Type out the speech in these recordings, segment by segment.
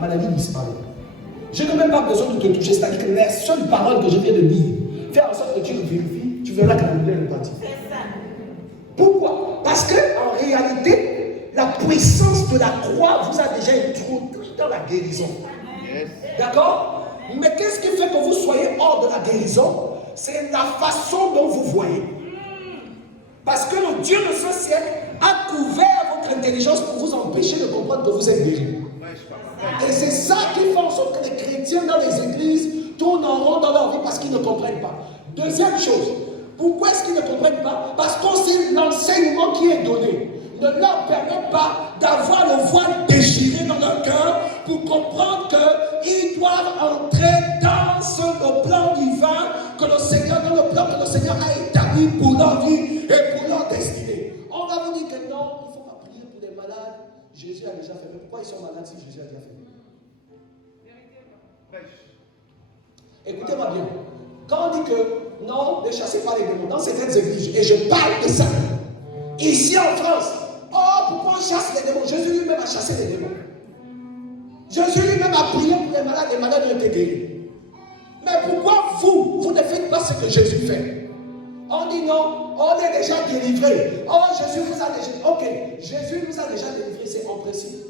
la maladie disparaît. Je n'ai même pas besoin de te toucher, c'est-à-dire que les seules paroles que je viens de dire, fais en sorte que tu le vérifies, tu verras que la douleur est partie. Pourquoi? Parce qu'en réalité, la puissance de la croix vous a déjà introduit dans la guérison. D'accord? Mais qu'est-ce qui fait que vous soyez hors de la guérison? C'est la façon dont vous voyez. Parce que le Dieu de ce siècle a couvert votre intelligence pour vous empêcher de comprendre que vous êtes guéri. Et c'est ça qui fait en sorte que les chrétiens dans les églises tournent en rond dans leur vie parce qu'ils ne comprennent pas. Deuxième chose, pourquoi est-ce qu'ils ne comprennent pas? Parce que l'enseignement qui est donné ne leur permet pas d'avoir le voile déchiré dans leur cœur pour comprendre qu'ils doivent entrer dans le plan divin que le Seigneur, dans le plan que le Seigneur a établi pour leur vie et pour leur destinée. On va vous dire que non, il ne faut pas prier pour les malades. Jésus a déjà fait. Mais pourquoi ils sont malades si Jésus a déjà fait? Écoutez-moi bien. Quand on dit que non, ne chassez pas les démons dans certaines églises, et je parle de ça, ici en France, oh, pourquoi on chasse les démons? Jésus lui-même a chassé les démons. Jésus lui-même a prié pour les malades ont été guéris. Mais pourquoi vous ne faites pas ce que Jésus fait? On dit non, on est déjà délivré. Oh, Jésus vous a déjà... Ok, Jésus nous a déjà délivré, c'est en principe.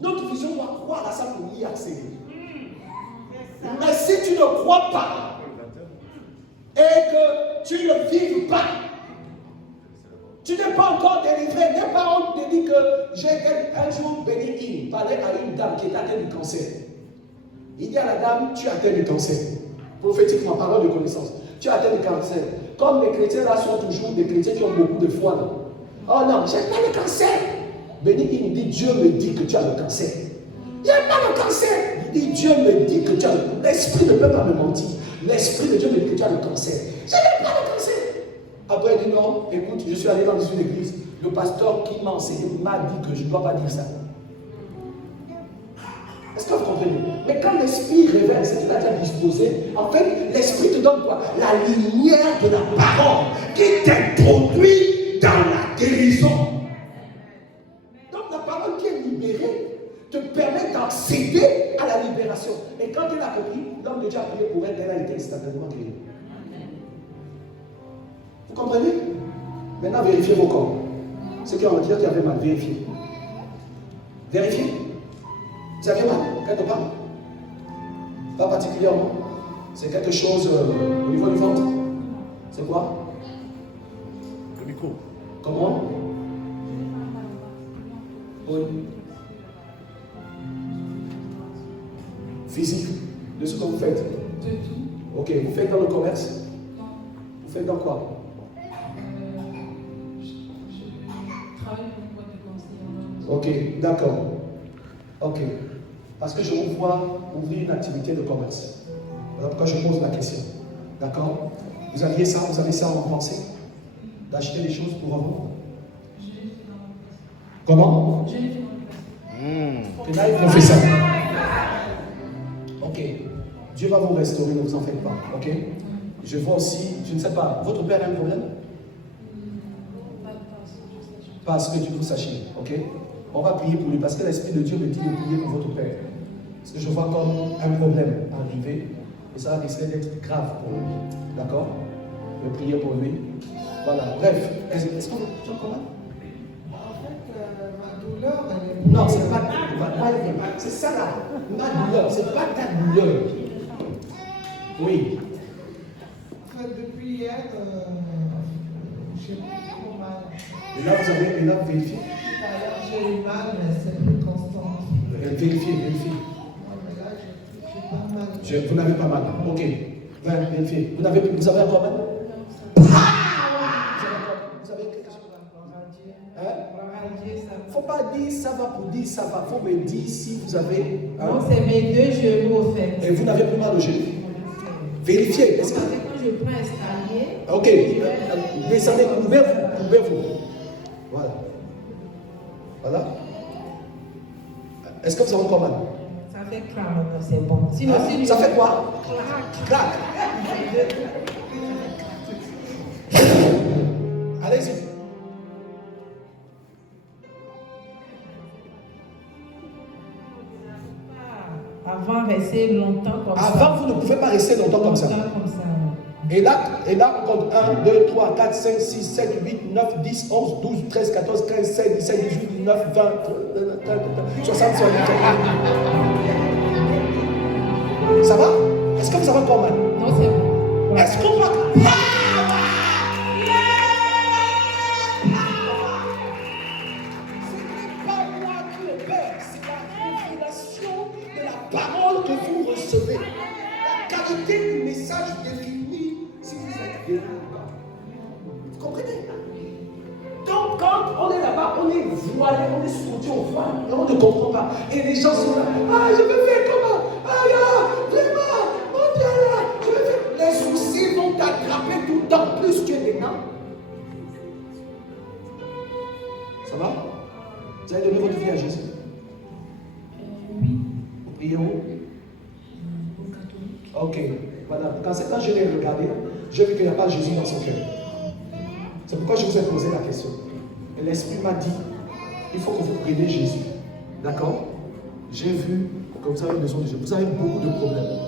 Notre vision doit croire à ça pour y accéder. Mais si tu ne crois pas et que tu ne vives pas, tu n'es pas encore délivré. N'est pas on te dit que j'ai un jour béni parlait à une dame qui est atteinte du cancer. Il dit à la dame, tu es atteint du cancer. Prophétiquement, parole de connaissance. Tu es atteint du cancer. Comme les chrétiens là sont toujours des chrétiens qui ont beaucoup de foi. Non? Oh non, j'ai pas le cancer. Béni, il dit, Dieu me dit que tu as le cancer. Il n'y a pas le cancer. Il dit, Dieu me dit que tu as le cancer. L'esprit ne peut pas me mentir. L'esprit de Dieu me dit que tu as le cancer. Je n'ai pas le cancer. Après, il dit, non, écoute, je suis allé dans une église. Le pasteur qui m'a enseigné m'a dit que je ne dois pas dire ça. Est-ce que vous comprenez? Mais quand l'esprit révèle ce qu'il a déjà disposé, en fait, l'esprit te donne quoi? La lumière de la parole qui t'introduit dans la guérison. Donc la parole qui est libérée te permet d'accéder à la libération. Et quand elle a compris, l'homme de Dieu a prié pour elle, elle a été instantanément guérie. Vous comprenez? Maintenant, vérifiez vos corps. Ceux qui ont dit qu'il y avait mal, vérifiez. Vérifiez. Vous avez mal, quelque part? Pas particulièrement. C'est quelque chose au niveau du ventre. C'est quoi? Le micro. Comment? Oui. Physique, de ce que vous faites? De tout. Ok, vous faites dans le commerce? Vous faites dans quoi? Je travaille pour une boîte de conseil. Ok, d'accord. Ok. Parce que je vous vois ouvrir une activité de commerce. Voilà pourquoi je pose la question. D'accord? Vous avez ça en pensée? D'acheter des choses pour vous? Je l'ai fait dans mon passé. Comment? Je l'ai fait dans mon passé. Et là, ils ont fait ça. Ok. Dieu va vous restaurer, ne vous en faites pas. Ok? Je vois aussi, je ne sais pas, votre père a un problème? Pas à ce que vous sachiez. Ok? On va prier pour lui parce que l'Esprit de Dieu me dit de prier pour votre père. Parce que je vois comme un problème arriver et ça risque d'être grave pour lui. D'accord? Je vais prier pour lui. Voilà. Bref. Est-ce que tu as encore là? En fait, ma douleur, elle est... Non, c'est pas. C'est ça là. Ma douleur, c'est pas ta douleur. Oui. En fait, depuis hier, j'ai trop mal. Et là, vous avez vérifié. D'ailleurs, j'ai eu mal, mais c'est plus constant. Vérifiez. Non, mais là, j'ai pas mal. Vous n'avez pas mal. Ok. Vérifiez. Vous avez encore mal? Vous avez quelque chose? Il ne faut pas dire ça va pour dire ça va. Il faut me dire si vous avez. Non, c'est mes deux genoux au fait. Et vous n'avez plus mal au genou. Vérifiez. Est-ce que... Quand je prends un escalier. Ok. Descendez, couvrez-vous. Voilà. Est-ce que vous avez encore mal? Ça fait clac maintenant, c'est bon. Sinon, ça fait quoi? Clac. Allez-y. Avant, rester longtemps comme ça. Avant, vous ne pouvez pas rester longtemps comme ça. Longtemps comme ça. Et là, on compte 1, 2, 3, 4, 5, 6, 7, 8, 9, 10, 11, 12, 13, 14, 15, 16, 17, 18, 19, 20, 60, 70. Ça va? Est-ce que vous avez encore mal? Non, c'est bon. Est-ce qu'on va... Parole que vous recevez, la qualité du message définit si vous êtes guéri ou pas. Vous comprenez? Donc, quand on est là-bas, on est voilé, on est scotché au voile et on ne comprend pas. Et les gens sont là, ah, je vais faire comment? Ah, vraiment, mon Dieu, là, je vais faire. Les soucis vont t'attraper tout le temps, plus que les nains. Ça va? Vous avez donné votre vie à Jésus? Oui, Priez où? au catholique. Ok, voilà. Quand je l'ai regardé, j'ai vu qu'il n'y a pas Jésus dans son cœur. C'est pourquoi je vous ai posé la question. Et l'Esprit m'a dit, il faut que vous preniez Jésus. D'accord? J'ai vu que vous avez besoin de Jésus. Vous avez beaucoup de problèmes.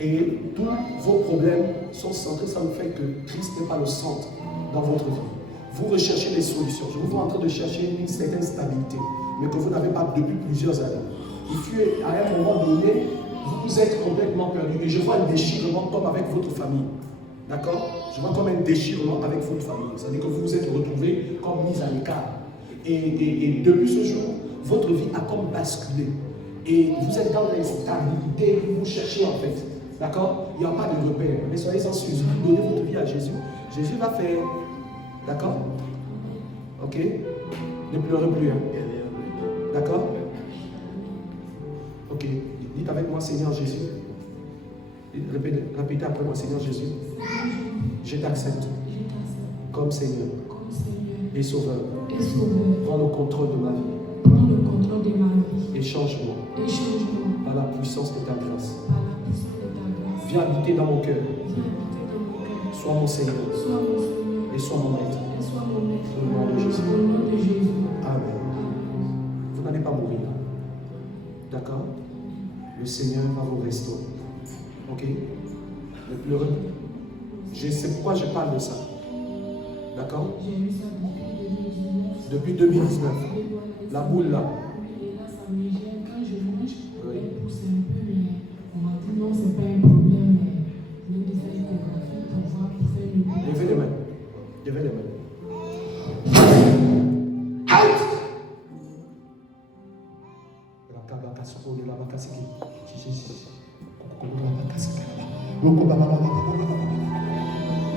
Et tous vos problèmes sont centrés sur le fait que Christ n'est pas le centre dans votre vie. Vous recherchez des solutions. Je vous vois en train de chercher une certaine stabilité, mais que vous n'avez pas depuis plusieurs années. Il fut à un moment donné, vous êtes complètement perdu. Et je vois un déchirement comme avec votre famille. D'accord? Je vois comme un déchirement avec votre famille. C'est-à-dire que vous vous êtes retrouvés comme mis à l'écart. Et depuis ce jour, votre vie a comme basculé. Et vous êtes dans l'instabilité que vous cherchez en fait. D'accord? Il n'y a pas de repère. Mais soyez sans sûrs. Vous donnez votre vie à Jésus. Jésus va faire. D'accord? Ok? Ne pleurez plus. Hein? D'accord? Ok, dites avec moi, Seigneur Jésus. Répétez après moi, Seigneur Jésus. Je t'accepte comme Seigneur et Sauveur. Prends le contrôle de ma vie. Prends le contrôle de ma vie. Et change-moi Et change-moi par la puissance de ta grâce. par la puissance de ta grâce. Viens habiter dans mon cœur. Viens habiter dans mon cœur. Sois mon Seigneur Sois mon Seigneur. et sois mon maître. Et sois mon maître. Au nom de Jésus. Au nom de Jésus. Amen. Amen. Vous n'allez pas mourir. D'accord? Le Seigneur va vous restaurer. Ok? Ne pleurez plus. C'est pourquoi je parle de ça. D'accord? J'ai eu ça depuis 2019. Depuis 2019. La boule là. Et là, ça me gêne. Quand je mange, Oui. elle pousse un peu, mais on m'a dit non, c'est pas un problème. Mais je vais déjà échographie pour voir, pour faire le coup. Levez les mains. Levez les mains. Out!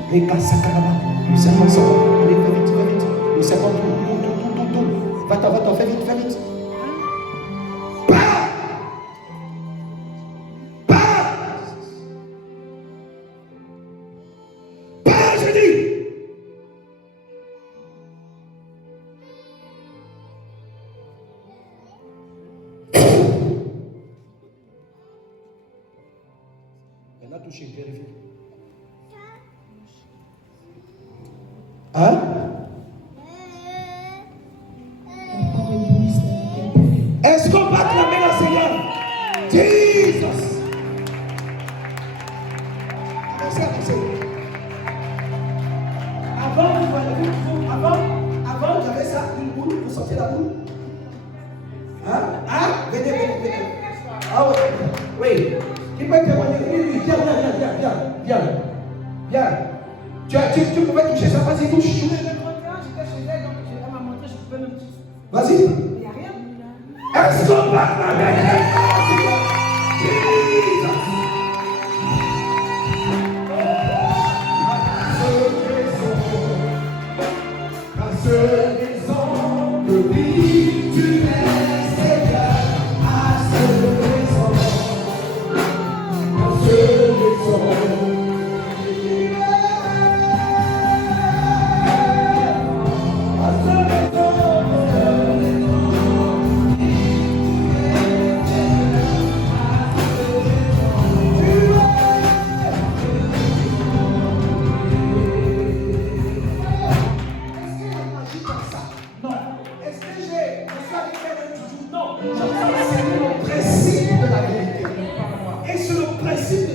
Le serpent sort. Allez, fais vite, fais vite. Le serpent tourne. Va-t'en, fais vite, fais vite. Pars, je dis. Maintenant, touchez, vérifiez. Hein? Est-ce qu'on va clamer le Seigneur? Jesus! Avancez. Avant, j'avais ça, une boule, vous sortez la boule. Hein? Venez. Ah oui. Oui. Qui peut témoigner? Oui, viens. Tu pouvais toucher ça, vas-y, touche. Vas-y. Est-ce qu'on va clamer?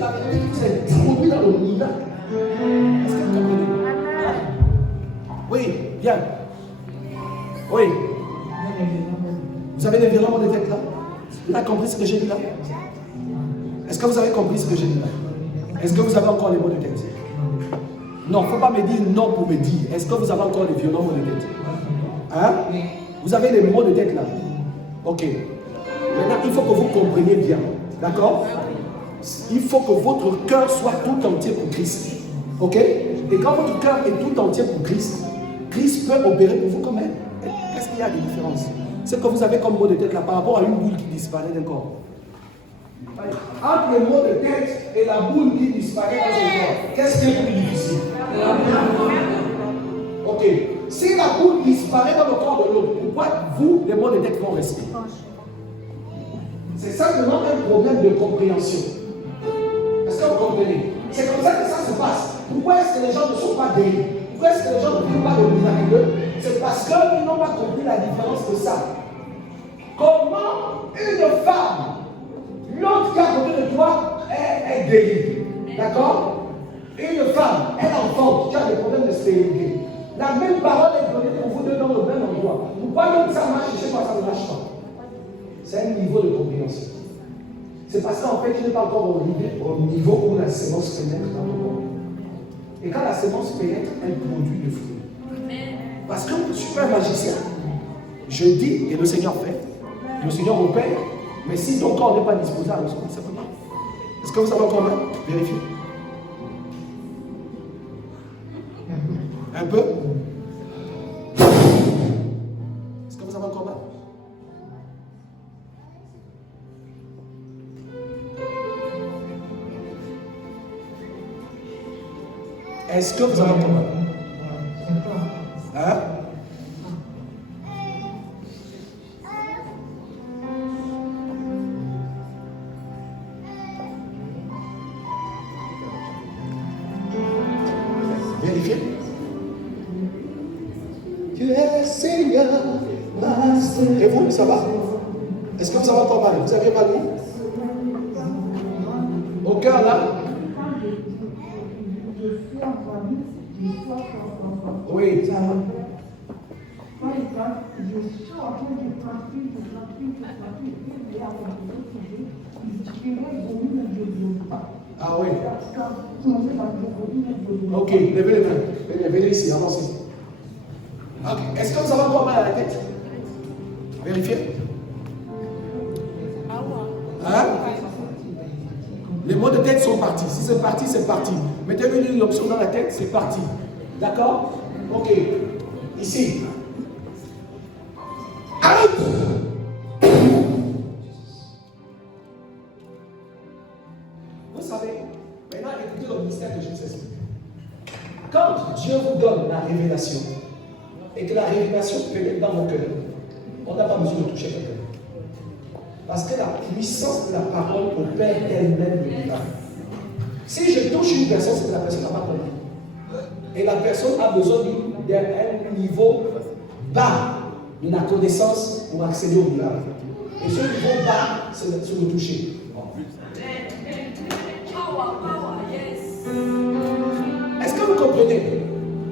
la vérité qui vous est introduite dans le miracle. Est-ce que vous comprenez? Hein? Oui, bien. Oui. Vous avez des virements de tête là? Vous avez compris ce que j'ai dit là? Est-ce que vous avez compris ce que j'ai dit là? Est-ce que vous avez encore les mots de tête? Non, il ne faut pas me dire non pour me dire. Est-ce que vous avez encore les violents mots de tête? Hein? Vous avez les mots de tête là? Ok. Maintenant, il faut que vous compreniez bien. D'accord? Il faut que votre cœur soit tout entier pour Christ. Ok? Et quand votre cœur est tout entier pour Christ, Christ peut opérer pour vous quand même. Qu'est-ce qu'il y a de différence? C'est que vous avez comme mot de tête là par rapport à une boule qui disparaît d'un corps. Entre le mot de tête et la boule qui disparaît dans un corps, qu'est-ce qui est plus difficile? Ok. Si la boule disparaît dans le corps de l'autre, pourquoi vous, les mots de tête vont rester? C'est simplement un problème de compréhension. Est-ce que vous comprenez? C'est comme ça que ça se passe. Pourquoi est-ce que les gens ne sont pas guéris? Pourquoi est-ce que les gens ne vivent pas de miraculeux? C'est parce qu'ils n'ont pas compris la différence de ça. Comment une femme, l'autre qui est à côté de toi, est guérie? D'accord? Une femme, elle enfante, qui a des problèmes de stérilité. La même parole est donnée pour vous deux dans le même endroit. Pourquoi l'autre ça marche et chez moi ça ne marche pas? C'est un niveau de compréhension. C'est parce qu'en fait, tu n'es pas encore arrivé au niveau où la sémence pénètre dans ton corps. Et quand la sémence pénètre, elle produit le fruit. Parce que je ne suis pas un magicien. Je dis, et le Seigneur fait, le Seigneur opère, mais si ton corps n'est pas disposé à recevoir, ça ne peut pas. Est-ce que vous savez encore même? Vérifiez. Un peu? Est-ce que vous avez encore mal? Est-ce que vous avez encore mal? Hein? Vérifiez. Tu es Seigneur, et vous, ça va? Est-ce que vous avez encore mal? Vous avez mal où? Au cœur là? Oui. Ah oui. Ok, levez les mains. Venez ici, avancez. Ok. Est-ce que vous avez encore mal à la tête? Vérifiez. Hein? Les mots de tête sont partis. Si c'est parti, c'est parti. Mettez-lui une option dans la tête, c'est parti. D'accord? Ok. Ici. Vous savez, maintenant écoutez le mystère que je vous explique. Quand Dieu vous donne la révélation, et que la révélation pénètre dans vos cœurs, on n'a pas besoin de toucher quelqu'un. Parce que la puissance de la parole opère elle-même le miracle. Si je touche une personne, c'est que la personne n'a pas compris. Et la personne a besoin d'un niveau bas de la connaissance pour accéder au miracle. Et ce niveau bas, c'est le toucher. Est-ce que vous comprenez?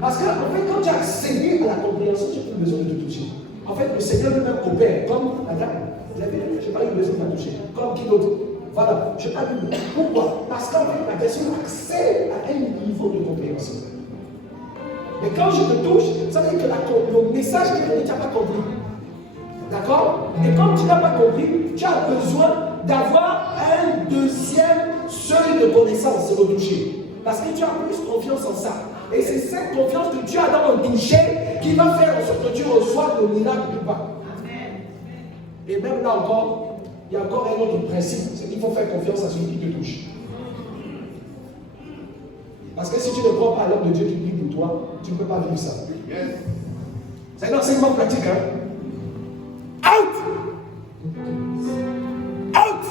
Parce qu'en fait, quand tu as accédé à la compréhension, tu n'as plus besoin de te toucher. En fait, le Seigneur lui-même opère comme madame. Vous avez vu, je n'ai pas eu besoin de la toucher. Comme qui d'autre? Voilà, je n'ai pas eu besoin. Pourquoi? Parce qu'en fait, la personne accède à un niveau de compréhension. Mais quand je te touche, ça veut dire que le message qui est donné, tu n'as pas compris. D'accord? Et comme tu n'as pas compris, tu as besoin d'avoir un deuxième seuil de connaissance sur le toucher. Parce que tu as plus confiance en ça. Et c'est cette confiance que tu as dans le toucher qui va faire en sorte que tu reçois le miracle du pas. Et même là encore, il y a encore un autre principe, c'est qu'il faut faire confiance à celui qui te touche. Parce que si tu ne crois pas à l'homme de Dieu qui prie pour toi, tu ne peux pas vivre ça. C'est un enseignement pratique, hein? Out! Out!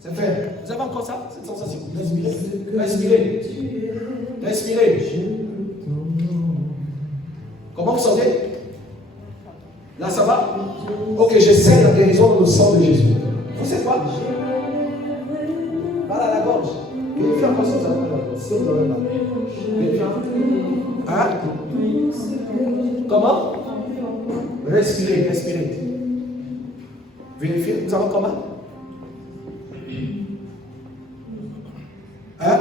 C'est fait. Vous avez encore ça? Cette sensation. Respirez. Respirez. Respirez. Comment vous sentez? Là, ça va? Ok, j'essaie la guérison dans le sang de Jésus. Vous savez quoi? Mal à la gorge. Vérifiez encore si vous avez mal à la gorge. Si vous avez mal. Vérifiez. Hein? Comment? Respirez, respirez. Vérifiez. Vous avez encore mal? Hein?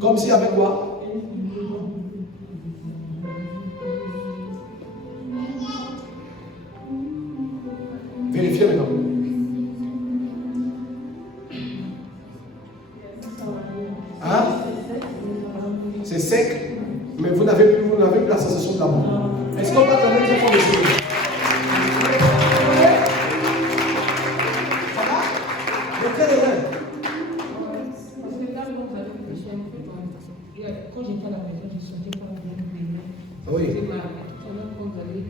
Comme si avec quoi? Vérifiez maintenant. Hein? C'est sec, mais vous n'avez plus la sensation de la mort. Est-ce qu'on va quand même très fort le sourire? Ça va? Mettez les mains. Parce que là, vous avez prêché un peu quand j'étais à la maison, je ne sentais pas bien prier. Oui. C'était ma quand vous allez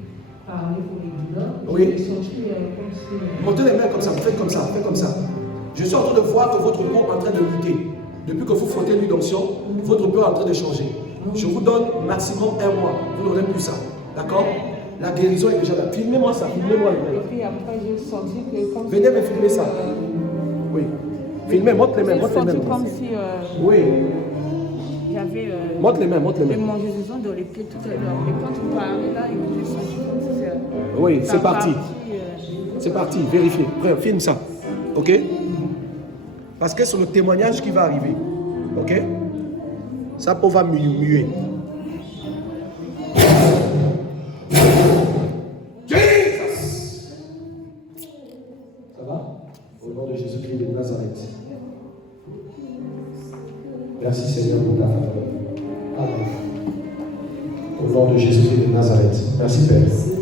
parler pour les douleurs. Oui. Je me sentis comme si. Montez les mains comme ça, vous faites comme ça, faites comme ça. Je suis en train de voir que votre corps est en train de lutter. Depuis que vous frottez l'huile d'onction, votre corps est en train de changer. Je vous donne maximum 1 mois. Vous n'aurez plus ça. D'accord? La guérison est déjà là. Filmez-moi ça, filmez-moi les mains. Et puis après, j'ai senti que comme Venez me filmer ça. Oui. Filmez, montre les mains, j'ai montre les senti mains. comme si Oui. j'avais Montre les mains, montre les mains. démangeaison dans les pieds tout à l'heure. Mais quand tu parlais là, j'ai senti comme si Oui, ça c'est parti. partit, C'est parti, vérifiez. Frère, filme ça. Ok? Parce que c'est le témoignage qui va arriver. Ok? Ça peau va muer. Jesus! Ça va? Au nom de Jésus-Christ de Nazareth. Merci Seigneur pour ta faveur. Amen. Au nom de Jésus-Christ de Nazareth. Merci Père.